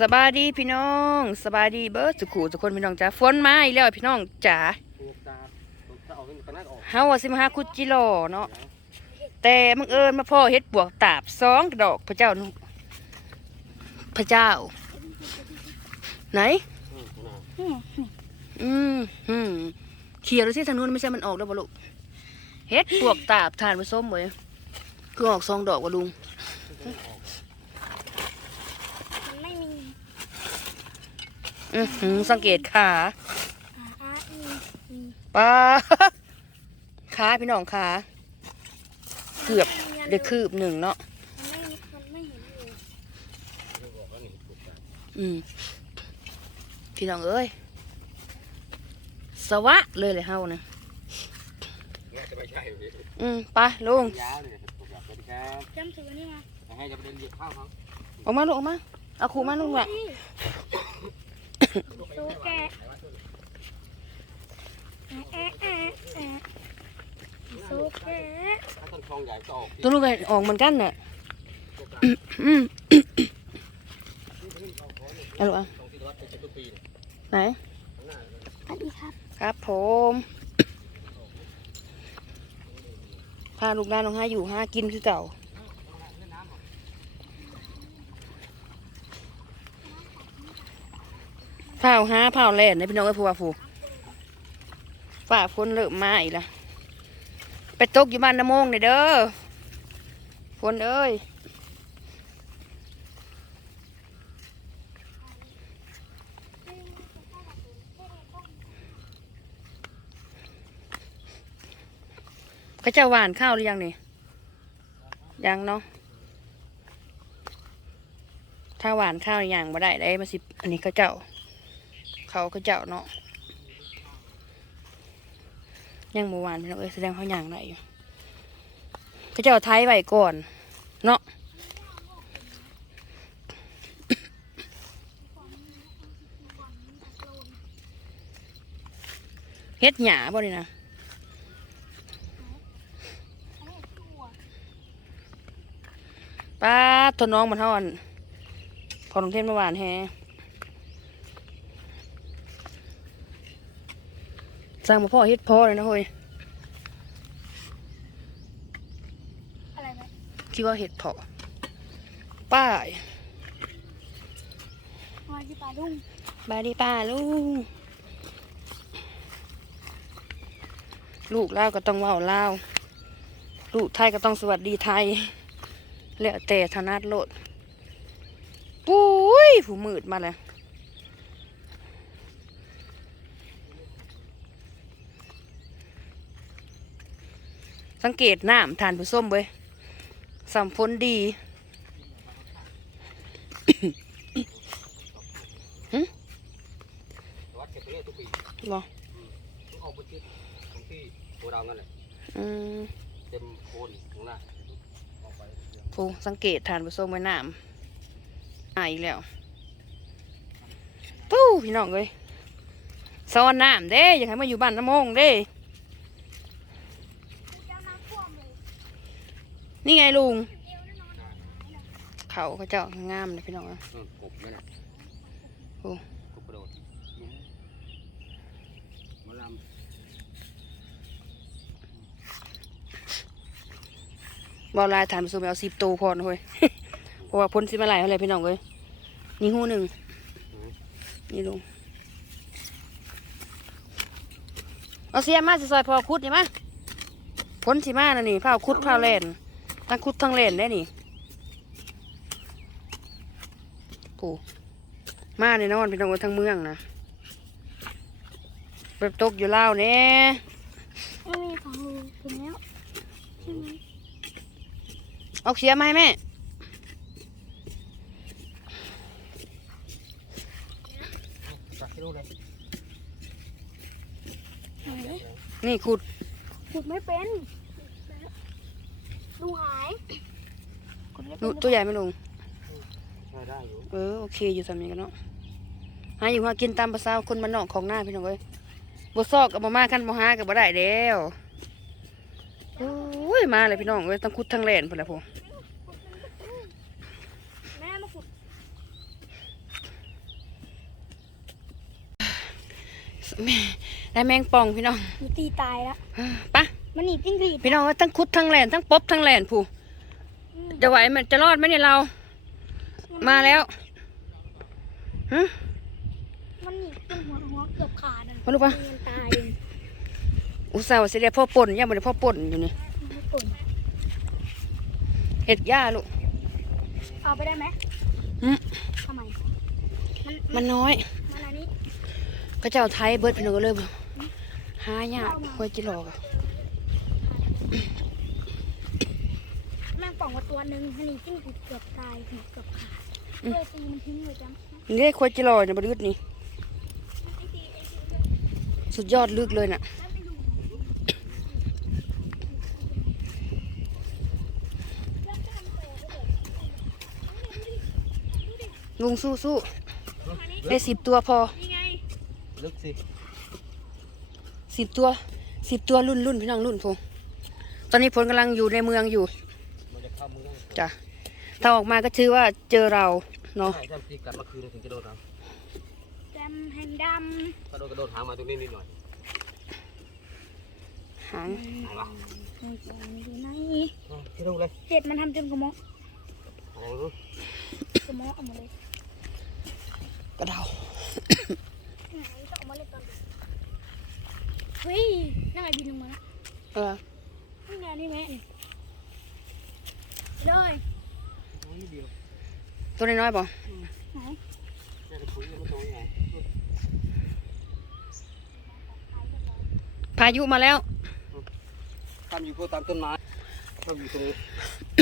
สบายดีพี่น้องสบายดีเบิร์ดสุขุทุกคนพี่น้องจ้าฝนมาอีกแล้วพี่น้องจ๋าถูกตาถูกตาเอาขนาดออกเฮาว่าสิมาหาคุดจิโลเนาะแต่บังเอิญมาพ่อเฮ็ดบวกตาบสองดอกพระเจ้านุพระเจ้า ไหน อืมขนาดอืมอืมเขียวแล้วสิทางนู้นไม่ใช่มันออกแล้วบ่ลูกเฮ็ดบวกตาบทานผสมเว้ยคือออกสองดอกว่ะลุง มันไม่มี อือหือสังเกตขาอ่าอ่าอีอีปลาขาพี่น้องขาเกือบได้คืบหนึ่งเนาะมันไม่มันไม่เห็นเลยเดี๋ยวบอกว่านี่ถูกตาอืมพี่น้องเอ้ยสวะเลยเลยเฮานะน่าจะไม่ใช่พี่อืมไปลุงยาวเลยถูกตาสวัสดีครับจำถือนี่มาให้จะไปเดินเหยียบข้าวเขาออกมาลูกออกมาเอาขู่มาลุงว่ะโซแกะแอะ แอะแอะโซแกะถ้าต้นคลองใหญ่ก็ออกตัวลูกก็ออกเหมือนกันเนี่ยอืมอาลูกอะตรวัดเป็นทุกปีเนี่ยไหนสวัสดีครับ ครับผม พาลูกหลานน้องห้าอยู่ห้ากินคือเก่า เผาห้าเผาแล่นในพี่น้องไอ้ผัวผูฝ่าฝนเริ่มมาอีกล้วไปตกอยู่บ้านน้ำมงเนี่ยเด้อฝนเอ้ยเขาจะหวานข้าวหรือยังนี่ยังเนาะถ้าหวานข้าวอย่างบ่ได้ได้มาสิอันนี้เขาเจ้า เขาเขาเจ้าเนาะยังบ่หวานพี่น้องเอ้ยแสดงเขาอย่างได้อยู่เขาเจ้าไทยไว้ก่อน เนาะเฮ็ดหยาบ่นี่นะป้าทนน้องมันเท่าอันพอลงเทนเมื่อวานแฮ สั่งมาพ่อเฮ็ดพ่อเลยนะเฮ้ยอะไรไหมคิดว่าเฮ็ดเพาะป้ายมาที่ปลาดุ้งบายดีป้าลุงลูกเล่าวก็ต้องเว่าเล่าวลูกไทยก็ต้องสวัสดีไทยแล้วแต่ธนัดโลดปุ้ยผู้มืดมาเลย สังเกตน้ำทานผู้ส้มเว้ยสัมพนดีวัดเก็บไปเรื่อยทุกปีบ่ต้องออกไปที่ตรงที่ตัวเรานั่นแหละอืมเต็มโคนตรงหน้าออกไปผู้สังเกตทานผู้ส้มไว้น้ำอ่าอีกแล้วปู้พี่น้องเอ้ยซ้อนน้ำเด้อยากให้มาอยู่บ้านน้ำมงเด้ เจ้าน้ำท่วมเลย นี่ไงลุงเอวแน่นอนเขาเขาเจ้างามเลยพี่น้องเอ้ยอืมกบนั่นแหละโอ้กบกระโดดลุ้มหมาลบอลลายทานผู้ส้มเอาสิบตัวพอนะเว้ยเพราะว่าพ้นสิมาหลายอะไรพี่น้องเอ้ยนี่หูหนึ่งนี่ลุงเอาเสียมาสิซอยพอคุดนี่มาพ้นสิมาน่ะนี่เผาคุดเผาแล่น ทั้งคุดทั้งแล่นได้นี่ผู้มาในนอนพี่น้องเอ้ยทั้งเมืองนะไปตกอยู่ลาวแน่ไม่มีของลุงถึงแล้วใช่ไหมเอาเสียมาให้แม่ำจับให้ดูเลยไหนนี่ขุด ตัวใหญ่ไหมลุงเออโอเคอยู่สามีกันเนาะหาอยู่หากินตามภาษาคนมันนอกของหน้าพี่น้องเอ้ยบวซอกกับบ่มากันบวหากับบวได้เด้วโอ้ยมาเลยพี่น้องเอ้ยต้องขุดทั้งแหลนพุ่นละพวกได้แมงป่องพี่น้องตีตายแล้วปะมันหนีจิ้งหรีพี่น้องตั้งคุดทั้งแหลนทั้งปบทั้งแหลนผู้ จะไหวมันจะรอดไหมเนี่ยเรา มาแล้วฮะมันหนีจนหัวหัวเกือบขาดอะมาดูปะมันตายเองอุตส่าห์ว่าสิได้พ่อป่นยังไม่ได้พ่อป่นอยู่นี่ไม่ป่นเห็ดหญ้าลูกเอาไปได้ไหมอืมทำไมมันมันน้อยมันอันนี้ก็เจ้าไทยเบิดพี่น้องก็เลยหายากควยจิหลอกอะ แม่งป่องมาตัว หนึ่งอันนี้จิ้งหรีดเกือบตายเกือบขาดเลยตีมันทิ้งเลยจ้ะนี่ควยจิหลอกเนี่ยบรึดนี่ สุดยอดลึกเลยน่ะลุงสู้สู้ได้สิบตัวพอนี่ไงลึกสิสิบตัวสิบตัวรุ่นรุ่นพี่น้องรุ่นพงตอนนี้ผลกำลังอยู่ในเมืองอยู่ มันจะเข้ามือ จ้ะถ้าออกมาก็ถือว่าเจอเราเนาะใช่ถ้าตีกัดเมื่อคืนถึงจะโดนเอาแจมแห่งดถ้าโดนกระโดดหางมาตรงนี้นิดหน่อยหางไหนวะำอยู่ไหนอ๋อที่ดูเลยเห็ดมันทำจนกระเมอกอะไรไม่รู้กระเมอกออกมาเลยกระเดาไหนจะออกมาเลยตอนเฮ้ยนั่งไอ้บินลงมาเออนี่ไงนี่แม่นี่ เลยนิดเดียวตัวน้อยๆบ่ไหนแค่จะคุยกันไม่ตรงยังไงพายุมาแล้วทำอยู่พวกตามต้นไม้ทำอยู่ตรง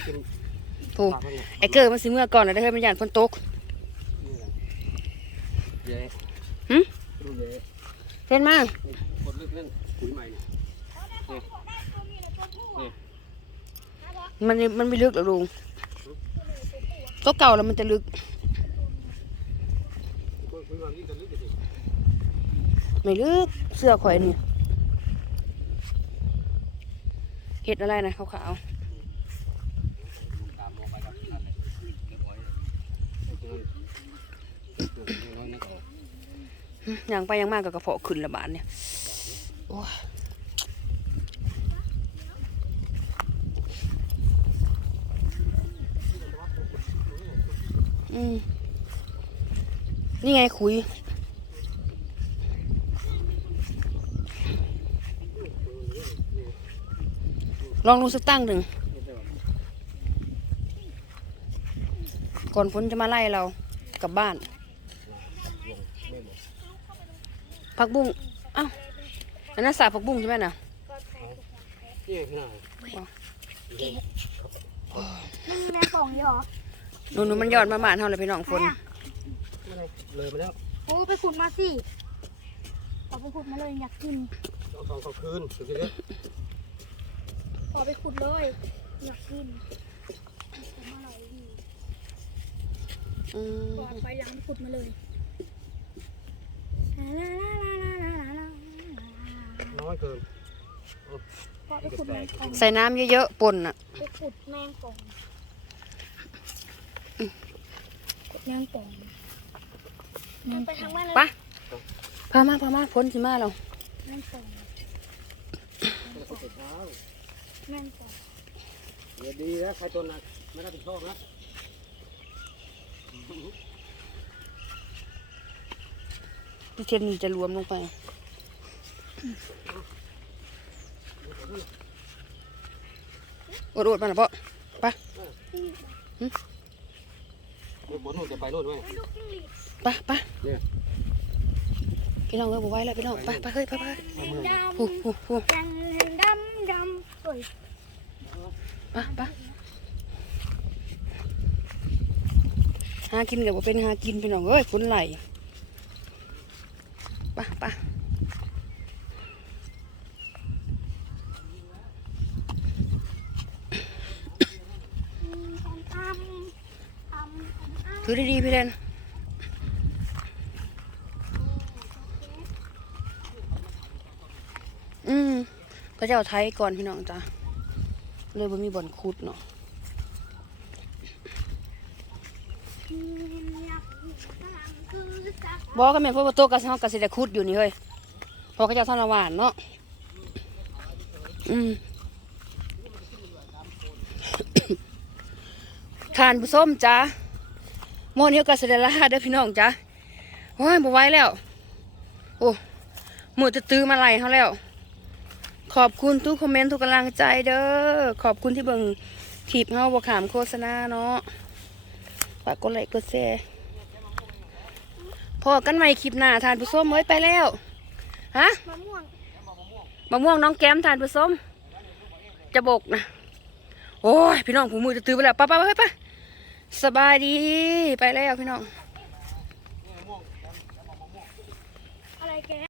ตรงถูกปากมันเนี่ยไอ้เกิดมันสิเมื่อก่อนแล้วได้เฮ้ยมันหยานฝนตกนี่แหละเย้หึดูเย้เล่นมาคนเลือกเล่นคุยใหม่เนี่ย มันมันไม่ลึกหรอกลุงตัวเก่าแล้วมันจะลึก ไม่ลึกเสื้อข่อยนี่เห็ดอะไรนะขาวตามมองไปครับนั่นเลยเรียบร้อยตรงนั้นตัวน้อยๆนั่นก็ๆหึย่างไปย่างมากกับกระเพาะขึ้นละบาดเนี่ยโอ้ย นี่ไงคุย ลองดูสักตั้งหนึ่ง ก่อนฝนจะมาไล่เรากลับบ้านผักบุ้งเอ้าอันนั้นสาผักบุ้งใช่ไหมน่ะนี่ขนาดมันมีแมงป่องอยู่เหรอ หนูหนูมันยอดมาบ้านเท่าเลยพี่น้องฝนไหอะไม่ได้เลยมาแล้วโอ้ไปขุดมาสิเอาไปขุดมาเลยอยากกินสองสองสองคืนถึงจะเยอะเอาไปขุดเลย อยากกินผมอร่อยดีอืมก่อนไปหลังขุดมาเลยลาลาลาลาลาลาลาน้อยเกินก็ไปขุดแมงป่องใส่น้ำเยอะๆป่นอะไปขุดแมงป่อง ขุดแมงป่องไปทางบ้านเลยไปพามาพามาฝนสิมาเราแมงป่องเช้าแมงป่องเดี๋ยวดีนะใครจนนะไม่ได้เป็นชอบนะที่เทียนนี่จะรวมลงไปโอดโอดมาแล้วพ่อเดี๋ยว ฝนหนูจะไปโน่นด้วยไอ้ลูกจิ้งหรีดไปไปเนี่ยพี่น้องเอ้ยบอกไว้แล้วพี่น้องไปไปเฮ้ยไปไปแดงดำฮู้ฮู้ฮู้แดงดำดำสวยไปไปหากินกับว่าเป็นหากินพี่น้องเอ้ยฝนไหลไปไปทำทำ ถือดีๆพี่เดนอืมก็จะเอาไทยก่อนพี่น้องจ้ะเลยบ่มีบ่อนคุดเนาะบอกกันแม่นพราะว่าโตะกะเฮากะสิได้คุดอยู่นี่เฮ้ยพอเขาจะทอดหวานเนาะอืมทานผู้ส้มจ้า โมอนี้ก็เสด็จลาเด้อพี่น้องจ้าโอ้ยบ่ไหว้แล้ว โอ้มือจะตื้อมาไหลเขาแล้ว ขอบคุณทุกคอมเมนต์ทุกกำลังใจเด้อ ขอบคุณที่เบิ่งคลิปเฮาบ่ขามโฆษณาเนาะฝากกดไลค์กดแชร์พอกันใหม่คลิปหน้าทานผู้ส้มเอ้ยไปแล้ว ฮะมะม่วงมะม่วงน้องแก้มทานผู้ส้มจะบกนะ โอ้ย พี่น้องผูมือจะตื้อไปแล้วไป้าป้าไปไป สบายดีไปแล้วพี่น้อง